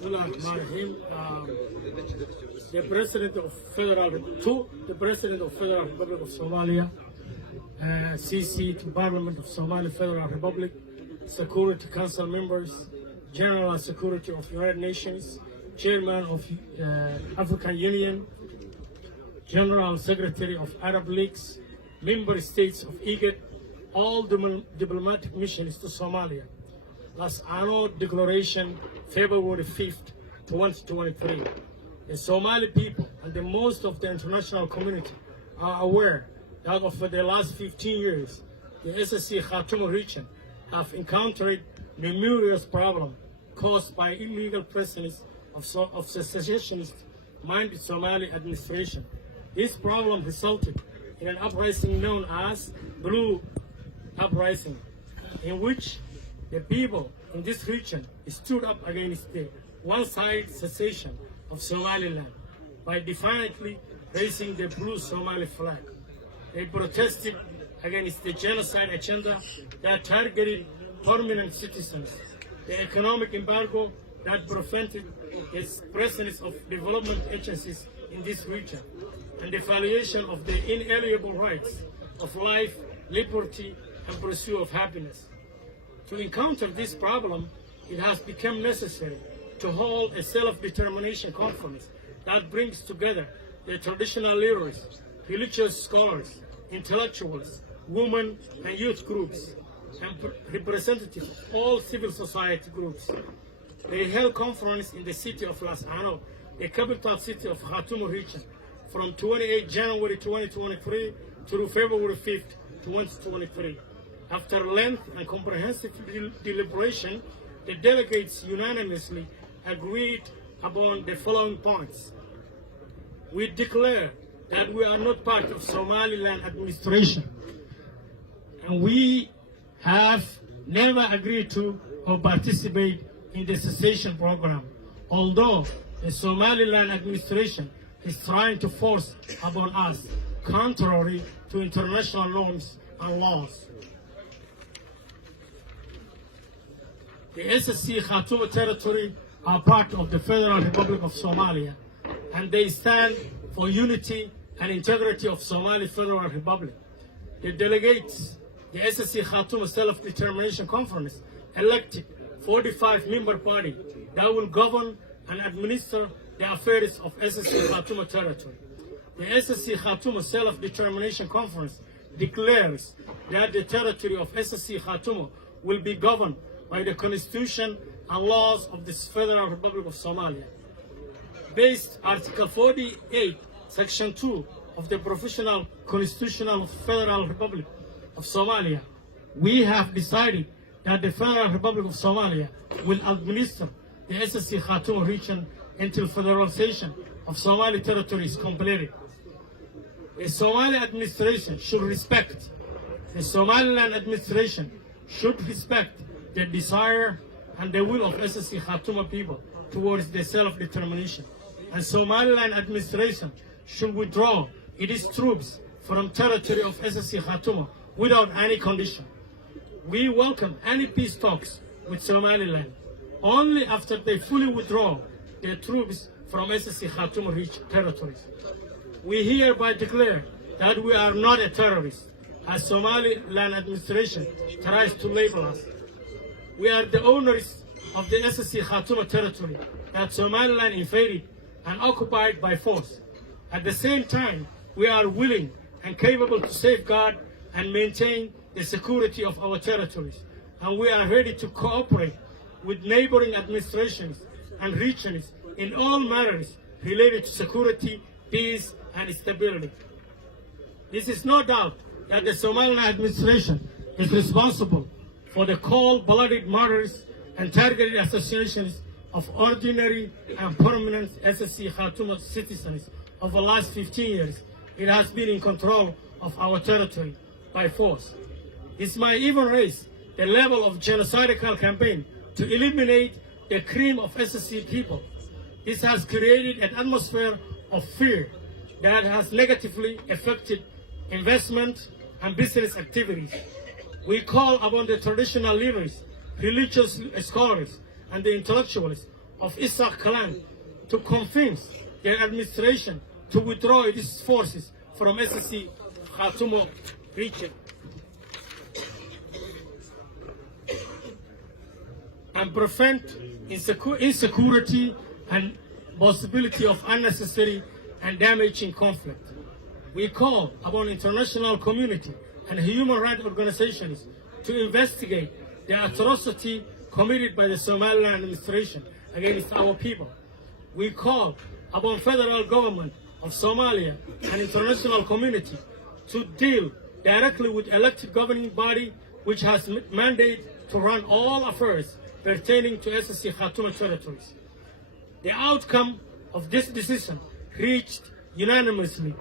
Bismillahirrahmanirrahim. The President of the President of Federal Republic of Somalia, CC to Parliament of Somali Federal Republic, Security Council members, General Security of United Nations, Chairman of African Union, General Secretary of Arab Leagues, member states of IGAD, all diplomatic missions to Somalia. Laascaanood Declaration, February 5th, 2023. The Somali people and the most of the international community are aware that over the last 15 years, the SSC Khartoum region have encountered numerous problems caused by illegal presence of secessionist-minded Somali administration. This problem resulted in an uprising known as Blue Uprising, in which the people in this region stood up against the one-sided secession of Somaliland by defiantly raising the blue Somali flag. They protested against the genocide agenda that targeted permanent citizens, the economic embargo that prevented the presence of development agencies in this region, and the violation of the inalienable rights of life, liberty, and pursuit of happiness. To encounter this problem, it has become necessary to hold a self-determination conference that brings together the traditional leaders, religious scholars, intellectuals, women and youth groups, and representatives of all civil society groups. They held conference in the city of Laascaanood, the capital city of Khartoum region, from 28 January 2023 through February 5th, 2023. After length and comprehensive deliberation, the delegates unanimously agreed upon the following points. We declare that we are not part of Somaliland administration, and we have never agreed to or participate in the cessation program, although the Somaliland administration is trying to force upon us, contrary to international norms and laws. The SSC Khartoum territory are part of the Federal Republic of Somalia, and they stand for unity and integrity of Somali Federal Republic. The delegates, the SSC Khartoum Self-Determination Conference, elected 45-member party that will govern and administer the affairs of SSC Khartoum territory. The SSC Khartoum Self-Determination Conference declares that the territory of SSC Khartoum will be governed by the Constitution and laws of the Federal Republic of Somalia. Based Article 48, Section 2 of the Provisional Constitution of the Federal Republic of Somalia, we have decided that the Federal Republic of Somalia will administer the SSC Khartoum region until federalization of Somali territory is completed. The Somali administration should respect, the Somaliland administration should respect the desire and the will of SSC Khartoum people towards the self-determination. And Somaliland administration should withdraw its troops from territory of SSC Khartoum without any condition. We welcome any peace talks with Somaliland only after they fully withdraw their troops from SSC Khartoum territories. We hereby declare that we are not a terrorist, as Somaliland administration tries to label us. We are the owners of the SSC Khartoum territory that Somaliland invaded and occupied by force. At the same time, we are willing and capable to safeguard and maintain the security of our territories, and we are ready to cooperate with neighboring administrations and regions in all matters related to security, peace, and stability. This is no doubt that the Somaliland administration is responsible for the cold-blooded murders and targeted assassinations of ordinary and permanent SSC Khartoum citizens over the last 15 years. It has been in control of our territory by force. This might even raise the level of genocidal campaign to eliminate the cream of SSC people. This has created an atmosphere of fear that has negatively affected investment and business activities. We call upon the traditional leaders, religious scholars, and the intellectuals of Isaac clan to convince their administration to withdraw its forces from SSC Khartoum region and prevent insecurity and possibility of unnecessary and damaging conflict. We call upon international community and human rights organizations to investigate the atrocity committed by the Somaliland administration against our people. We call upon federal government of Somalia and international community to deal directly with elected governing body which has mandate to run all affairs pertaining to SSC Khartoum territories. The outcome of this decision, reached unanimously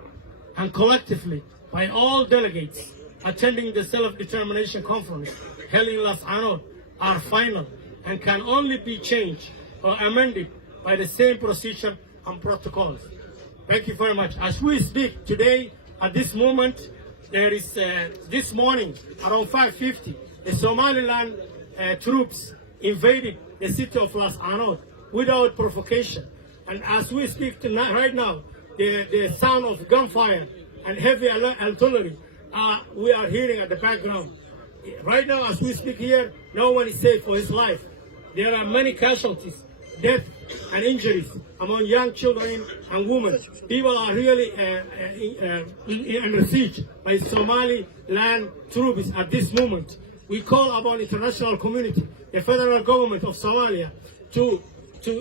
and collectively by all delegates attending the Self-Determination Conference held in Laascaanood, are final and can only be changed or amended by the same procedure and protocols. Thank you very much. As we speak today, at this moment, there is this morning around 5:50, the Somaliland troops invaded the city of Laascaanood without provocation. And as we speak tonight, right now, the sound of gunfire and heavy artillery we are hearing at the background. Right now, as we speak here, no one is safe for his life. There are many casualties, death and injuries among young children and women. People are really in siege by Somali land troops at this moment. We call upon international community, the federal government of Somalia, to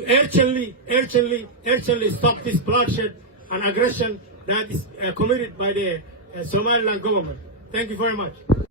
urgently stop this bloodshed and aggression that is committed by the Somaliland government. Thank you very much.